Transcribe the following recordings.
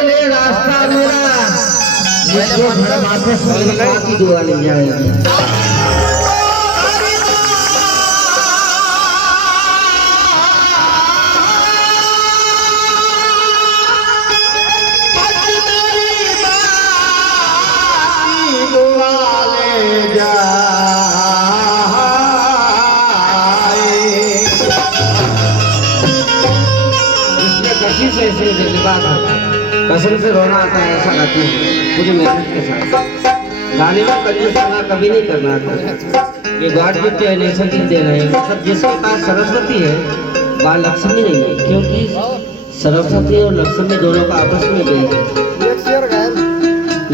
चले रास्ता मेरा, मुझको घर वापस माँ की दुआ ले जाएगी। कसम से रोना आता है, ऐसा गाती है पूरी मेहनत के साथ। गाने में कंजूसपना कभी नहीं करना था। ये गॉड गिफ्ट है, नेचर गिफ्ट दे रहे हैं। मतलब जिसके पास सरस्वती है वह लक्ष्मी नहीं है, क्योंकि सरस्वती और लक्ष्मी दोनों का आपस में भेद है।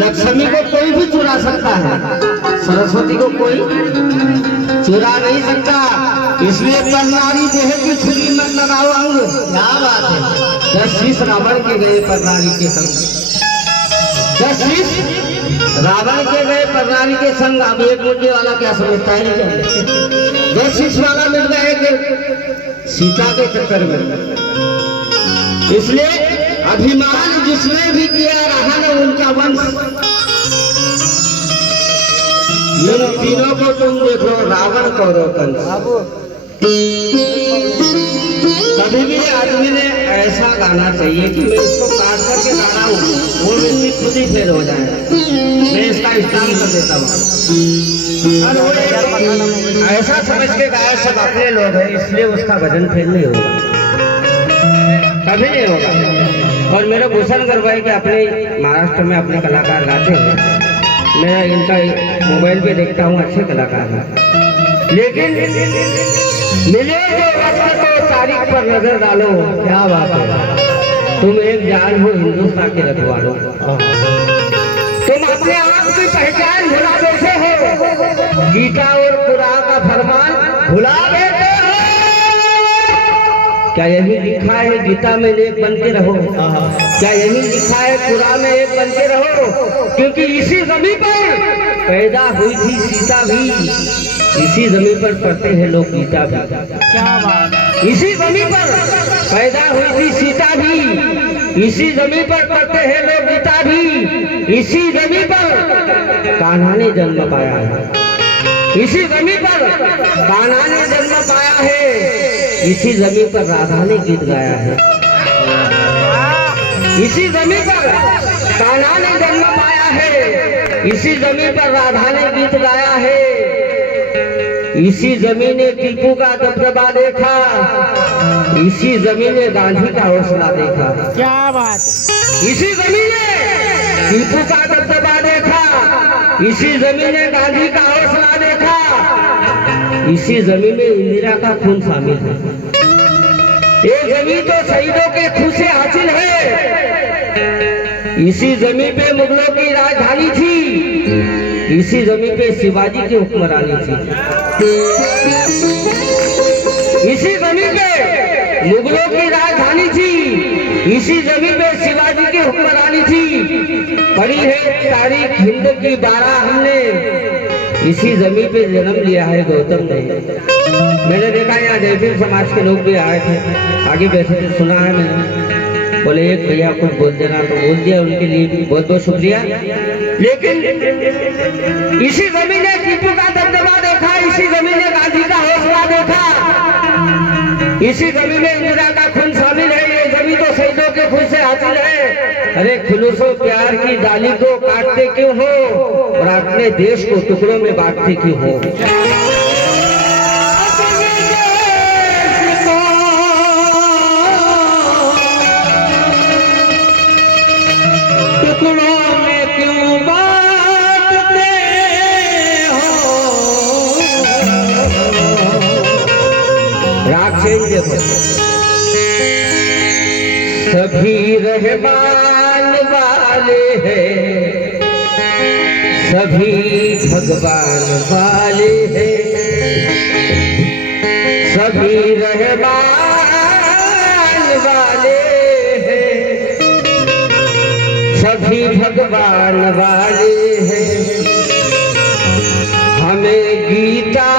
लक्ष्मी को कोई भी चुरा सकता है, सरस्वती को कोई चुरा नहीं सकता। इसलिए परनारी देह की छुरी मत लगाओ अंग। क्या बात है। 10 शीश रावण के गए परनारी के संग, 10 शीश रावण के गए परनारी के संग। अब एक मुझे वाला क्या समझता है, क्या 10 शीश वाला मिल गया कि सीता के चक्कर में। इसलिए अभिमान जिसने भी किया रहा ना उनका वंश। ये तीनों को तुम देखो, रावण कौरव कंस। कभी भी आदमी ने ऐसा गाना चाहिए कि मैं इसको काट करके गा रहा हूँ, वो मिट्टी खुद ही फेल हो जाए, मैं इसका इस्तेमाल कर देता हूँ। और वो ऐसा समझ के गाया सब अपने लोग हैं, इसलिए उसका भजन फेल नहीं होगा, कभी नहीं होगा। और मेरा भूषण गरभाई के अपने महाराष्ट्र में अपने कलाकार गाते हैं, मैं इनका मोबाइल पे देखता हूँ, अच्छे कलाकार हैं। लेकिन मिले जो वक्त तो तारीख पर नजर डालो। क्या बात है। तुम एक जान हो हिंदुस्तान के रखवालो, तुम अपने आप की पहचान भुला बैठे हो। गीता और कुरान का फरमान भुला बैठे हो। क्या यही लिखा है गीता में एक बन के रहो? क्या यही लिखा है कुरान में एक बन के रहो? क्योंकि इसी जमीन पर पैदा हुई थी सीता भी, इसी जमीन पर पढ़ते हैं लोग गीता भी। क्या बात। इसी जमीन पर पैदा हुई थी सीता भी, इसी जमीन पर पढ़ते हैं लोग गीता भी। इसी जमीन पर कान्हा ने जन्म पाया है, इसी जमीन पर कान्हा ने जन्म पाया है, इसी जमीन पर राधा ने गीत गाया है। इसी जमीन पर कान्हा ने जन्म पाया है, इसी जमीन पर राधा ने गीत गाया है। इसी जमीन ने टीपू का दबदबा देखा, इसी जमीन ने गांधी का हौसला देखा। क्या बात। इसी जमीन ने टीपू का दबदबा देखा, इसी जमीन ने गांधी का हौसला देखा, इसी जमीन में इंदिरा का खून शामिल है। ये जमीन तो शहीदों के खून से हासिल है। इसी जमीन पे मुगलों की राजधानी थी, इसी जमीन पे शिवाजी की हुक्मरानी थी। इसी जमीन पे मुगलों की राजधानी थी, इसी जमीन पे शिवाजी की हुक्मरानी थी। पढ़ी है तारीख हिंद की 12 हमने, इसी जमीन पे जन्म लिया है गौतम ने। मैंने देखा यहाँ जयपुर समाज के लोग भी आए थे, आगे बैठे थे, सुना है मैंने। बोले एक भैया कुछ बोल देना, तो बोल दिया, उनके लिए बहुत बहुत शुक्रिया। लेकिन इसी जमीन ने टीपू का दबदबा देखा, इसी जमीन ने गांधी का हौसला देखा, इसी जमीन में इंदिरा का खून शामिल है। ये जमीन तो शहीदों के खून से हासिल है। अरे खुलूसो प्यार की डाली को काटते क्यों हो और अपने देश को टुकड़ों में बांटते क्यों हो? टुकड़ों में क्यों बांटते हो? राग से देखो, सभी रहमान वाले हैं, सभी भगवान वाले हैं, सभी रहमान वाले हैं, सभी भगवान वाले हैं। हमें गीता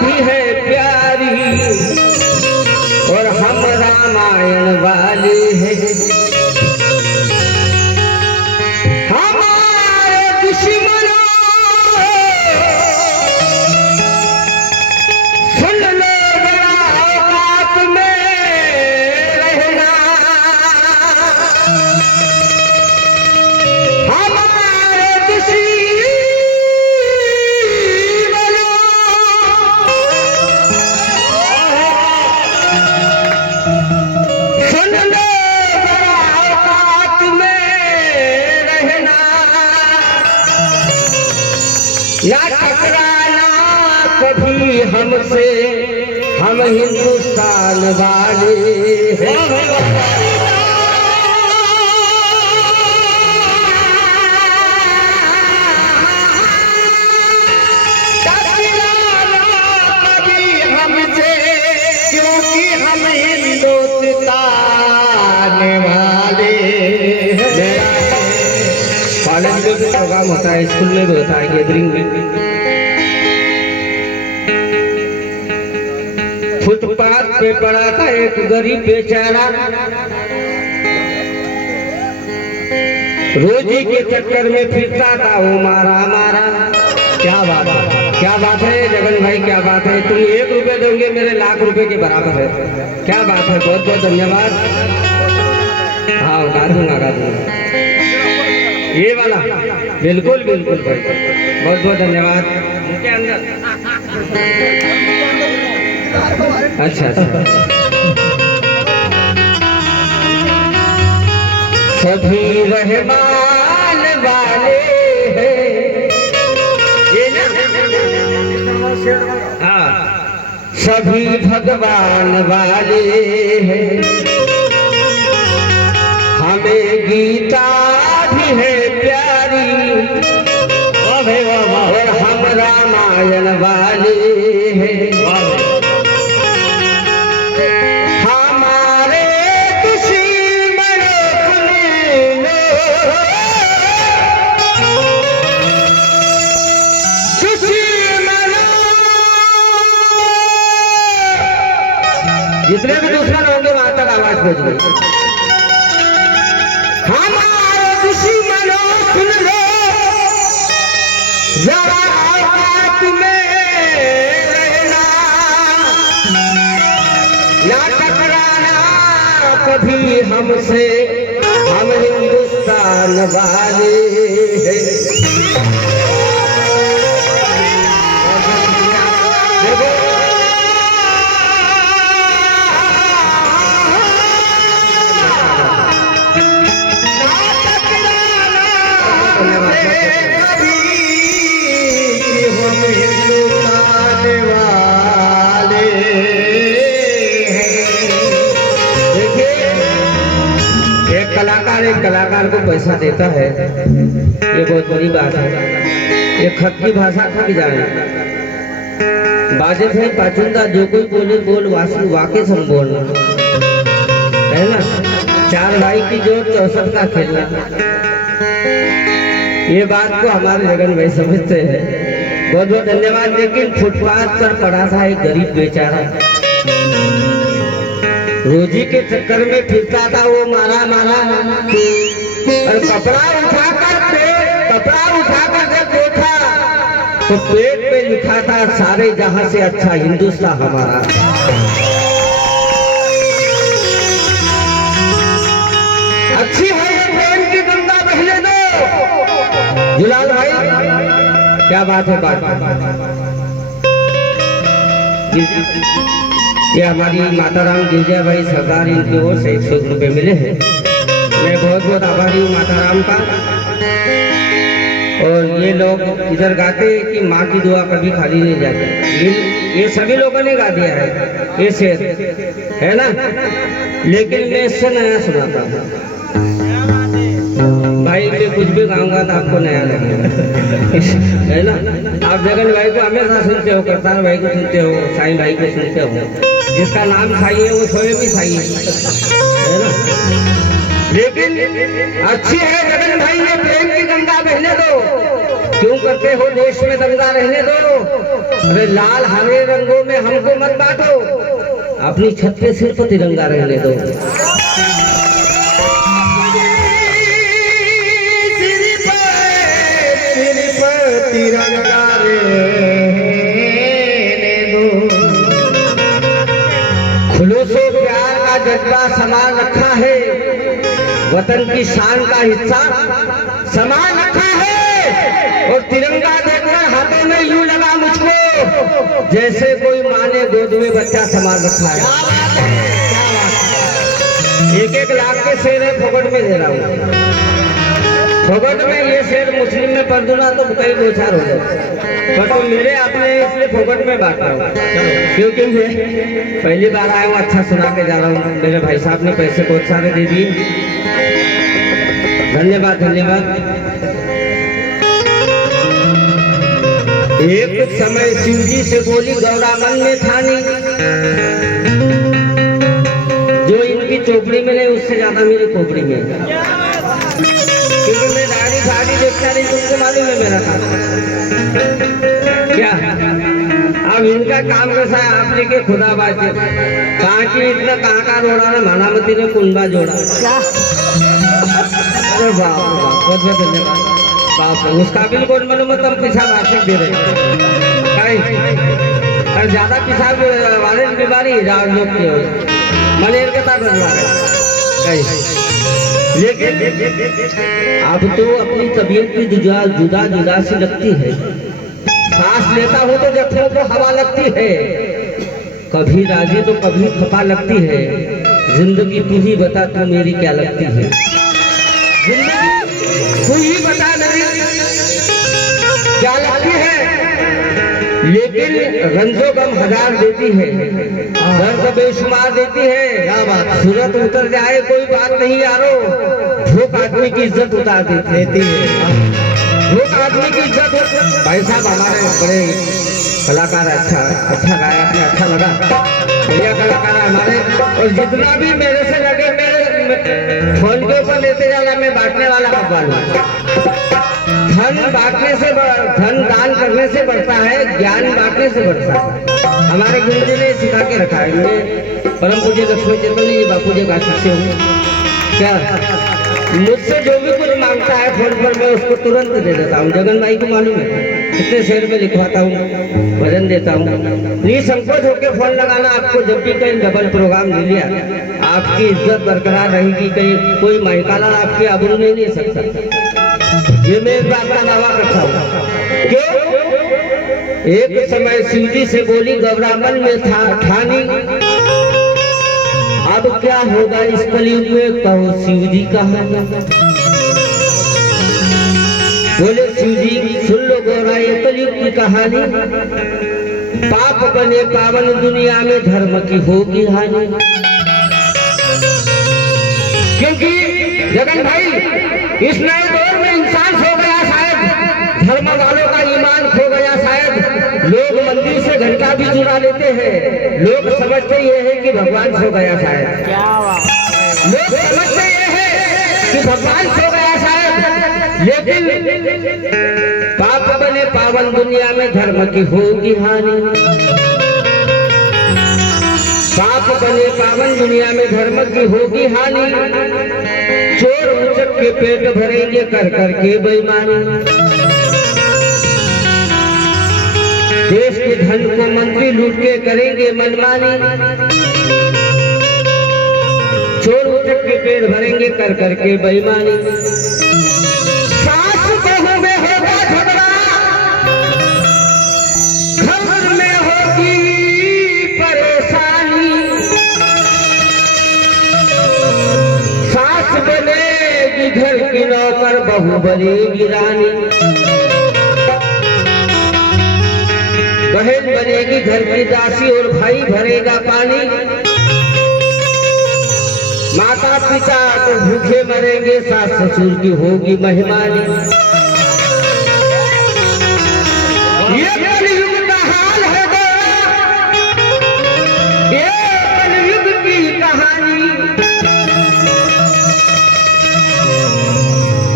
भी है प्यारी और हम रामायण वाले हैं। ना टकराना कभी हमसे, हम हिंदुस्तान वाले हैं। कॉलेज में भी प्रोग्राम होता है, स्कूल में भी होता है, गैदरिंग में। फुटपाथ पे पड़ा था एक गरीब बेचारा, रोजी के चक्कर में फिरता था वो मारा मारा। क्या बात है, क्या बात है जगन भाई, क्या बात है। तुम 1 रुपए दोगे मेरे लाख रुपए के बराबर है। क्या बात है, बहुत बहुत धन्यवाद। हाँ गा दूंगा ये वाला, बिल्कुल बिल्कुल भाई, बहुत बहुत धन्यवाद। उनके अंदर अच्छा अच्छा। सभी रहमान वाले हैं, ये ना हाँ, सभी भगवान वाले हैं। हमें गीता भी है प्यारी और हम रामायण वाले हैं। हमारे दुश्मनों जितने भी दुश्मन होंगे वहां तक आवाज पहुंच गई। हमारे दुश्मनों सुन लो जरा औकात में रहना, ना टकराना कभी हमसे, हम हिंदुस्तान वाले हैं। एक कलाकार को पैसा देता है, ये बहुत बड़ी बात है। ये खत की भाषा खट जाए, बाजे थे पाचुंदा जो कोई बोले बोल वासु वाके सम बोलना है ना। 4 भाई की जोड़ 64 का खेलना, ये बात को हमारे जगन भाई समझते हैं। बहुत बहुत धन्यवाद। लेकिन फुटपाथ पर पड़ा था एक गरीब बेचारा, रोजी के चक्कर में फिरता था वो मारा मारा, और कपड़ा उठाकर जब देखा तो पेट पे लिखा था सारे जहां से अच्छा हिंदुस्तान हमारा। अच्छी है ये प्रेम की गंगा बहने दो जुलाल भाई, क्या बात है। ये हमारी माताराम गिरजा भाई सरदार, इनकी ओर से 100 रुपये मिले हैं। मैं बहुत बहुत आभारी हूँ माताराम का। और ये लोग इधर गाते हैं कि माँ की दुआ कभी खाली नहीं जाती, ये सभी लोगों ने गा दिया है ये शेर, है ना। लेकिन मैं इससे नया सुनाता हूँ भाई, मैं कुछ भी गाऊंगा तो आपको नया लगेगा है ना। आप जगन भाई को हमेशा सुनते हो, करतार भाई को सुनते हो, साईं भाई को सुनते हो। जिसका नाम साई है वो स्वयं भी साई है ना। लेकिन अच्छी है जगन भाई, ये प्रेम की गंगा बहने दो। क्यों करते हो देश में दंगा रहने दो। अरे लाल हरे रंगों में हमको मत बांटो, अपनी छत पे सिर्फ तिरंगा रहने दो। तिरंगा खुलूसो प्यार का जज्बा समान रखा है, वतन की शान का हिस्सा समान रखा है। और तिरंगा देखकर हाथों में यूं लगा मुझको जैसे कोई माँ ने गोद में बच्चा संभाल रखा है। 1-1 लाख के शेर है, फोकट में दे रहा हूँ। फोगट में ये शेर मुस्लिम में पढ़ दूंगा तो कई दो चार हो जाए, पर तो मेरे आपने इसलिए फोगट में बांट रहा हूँ, क्योंकि मैं पहली बार आया हूँ, अच्छा सुना के जा रहा हूँ। मेरे भाई साहब ने पैसे बहुत सारे दे दिए, धन्यवाद धन्यवाद। एक समय शिव जी से बोली गौरा मन में ठानी, जो इनकी चोपड़ी में नहीं उससे ज्यादा मेरी खोपड़ी में, क्योंकि मैं दाढ़ी फाड़ी देखता नहीं, तुमको मालूम है मेरा काम क्या। अब इनका काम कैसा है, आप लेके खुदा बाजे कहाँ की इतना कहाँ का रोड़ा ना मानामती ने कुंडा जोड़ा। अरे बाप बहुत बहुत धन्यवाद बाप, उस काबिल कौन मालूम है, तब पेशाब आशिक दे रहे और ज्यादा पेशाब वाले बीमारी लोग की हो मलेर के ताकत वाले। लेकिन अब तो अपनी तबीयत भी जुदा जुदा सी लगती है, सांस लेता हो तो जख्मों को हवा लगती है, कभी राजी तो कभी खपा लगती है। जिंदगी तू ही बता तू मेरी क्या लगती है, जिंदगी तू ही बता नहीं क्या लगती है। लेकिन रंजो गम हजार देती है, दर्द बेशुमार देती है। क्या बात, सूरत उतर जाए कोई बात नहीं यारो, भूख आदमी की इज्जत उतार देती है, भूख आदमी की इज्जत। भाई साहब हमारे बड़े कलाकार, अच्छा गाया आपने, अच्छा लगा, बढ़िया कलाकार हमारे। और जितना भी मेरे से लगे, मेरे फोन के ऊपर लेते जाना, मैं बांटने वाला भगवान हूँ। धन बांटने से, धन दान करने से बढ़ता है, ज्ञान बांटने से बढ़ता है। हमारे गुरु जी ने सिखा के रखा है। मैं परम पूज्य लक्ष्मी चेतन जी बापू जी का शिष्य हूँ। क्या मुझसे जो भी कुछ मांगता है फोन पर मैं उसको तुरंत दे देता हूँ। जगन भाई को मालूम है, कितने शेर में लिखवाता हूँ, भजन देता हूँ। निसंकोच होकर फोन लगाना। आपको जब भी कहीं डबल प्रोग्राम ले लिया, आपकी इज्जत बरकरार रहेगी, कहीं कोई माइकाला आपकी आबरू नहीं ले सकता। ये मैं इस बात का दावा करता हूँ। क्यों? एक समय शिव जी से बोली गौरा मन में ठानी, अब क्या होगा इस कलयुग में, कहो शिव जी कहा। बोले शिव जी सुन लो गौरा ये कलयुग की कहानी, पाप बने पावन दुनिया में धर्म की होगी हानि। क्योंकि जगन भाई इस नए दौर में इंसान सो गया शायद, धर्म वालों का ईमान खो गया शायद। लोग मंदिर से घंटा भी चुरा लेते हैं, लोग समझते ये है कि भगवान सो गया शायद। लोग समझते ये है कि भगवान सो गया शायद। लेकिन पाप बने पावन दुनिया में धर्म की होगी हानि। पाप बने पावन दुनिया में धर्म की होगी हानि। चोर उचक के पेट भरेंगे कर करके बेईमानी। देश के धन को मंत्री लूट के करेंगे मनमानी। चोर उचक के पेट भरेंगे कर करके बेईमानी। सास बहू में होगा झगड़ा, घर में होगी परेशानी। सास बनेगी घर की नौकर, बहू बनेगी रानी। बहन बनेगी घर की दासी और भाई भरेगा पानी। माता पिता तो भूखे मरेंगे, सास ससुर की होगी मेहमानी। ये कलयुग का हाल है गोरा, ये कलयुग की कहानी।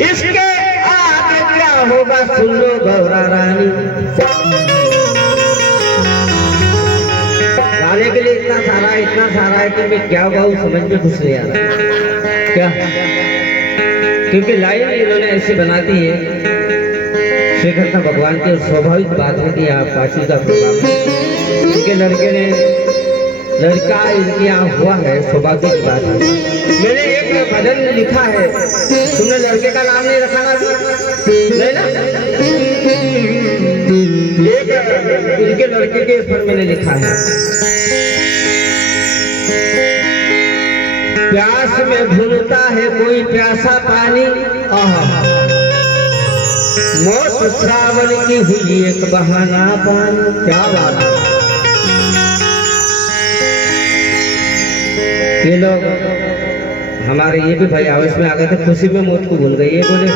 इसके आगे क्या होगा सुन लो गौरा रानी। गाने के लिए इतना सारा है कि मैं क्या गाऊं समझ में कुछ नहीं आ रहा। क्या? क्योंकि लाइन इन्होंने ऐसी बना दी है, शेखर का भगवान की स्वाभाविक बात है कि आप काशी का प्रोग्राम इनके लड़के ने लड़का इनके यहाँ हुआ है, स्वाभाविक बात है। मैंने एक भजन लिखा है, तुमने लड़के का नाम नहीं रखा ना? नहीं ना? एक इनके लड़के के पर मैंने लिखा है, प्यास में भूलता है कोई प्यासा पानी, श्रावण की हुई एक बहाना पानी। क्या बात है। ये लोग हमारे ये भी भाई आवेश में आ गए थे, खुशी में मौत को भूल गए। ये बोले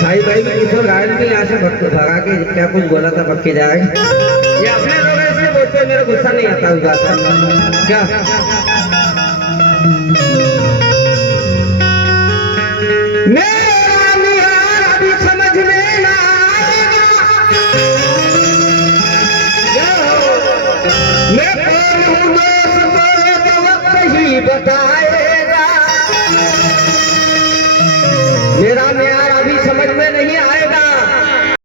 साई भाई भी किशोर घायल भी यहाँ से भगा के क्या कुछ बोला था पक्के जाएगा। ये अपने लोग हैं इसलिए बोलते हैं, मेरा गुस्सा नहीं आता उस बात का। क्या मेरा निहार अभी समझ में ना आएगा, मैं कौन हूँ दोस्त बोले तो वक्त ही बताएगा। मेरा निहार अभी समझ में नहीं आया।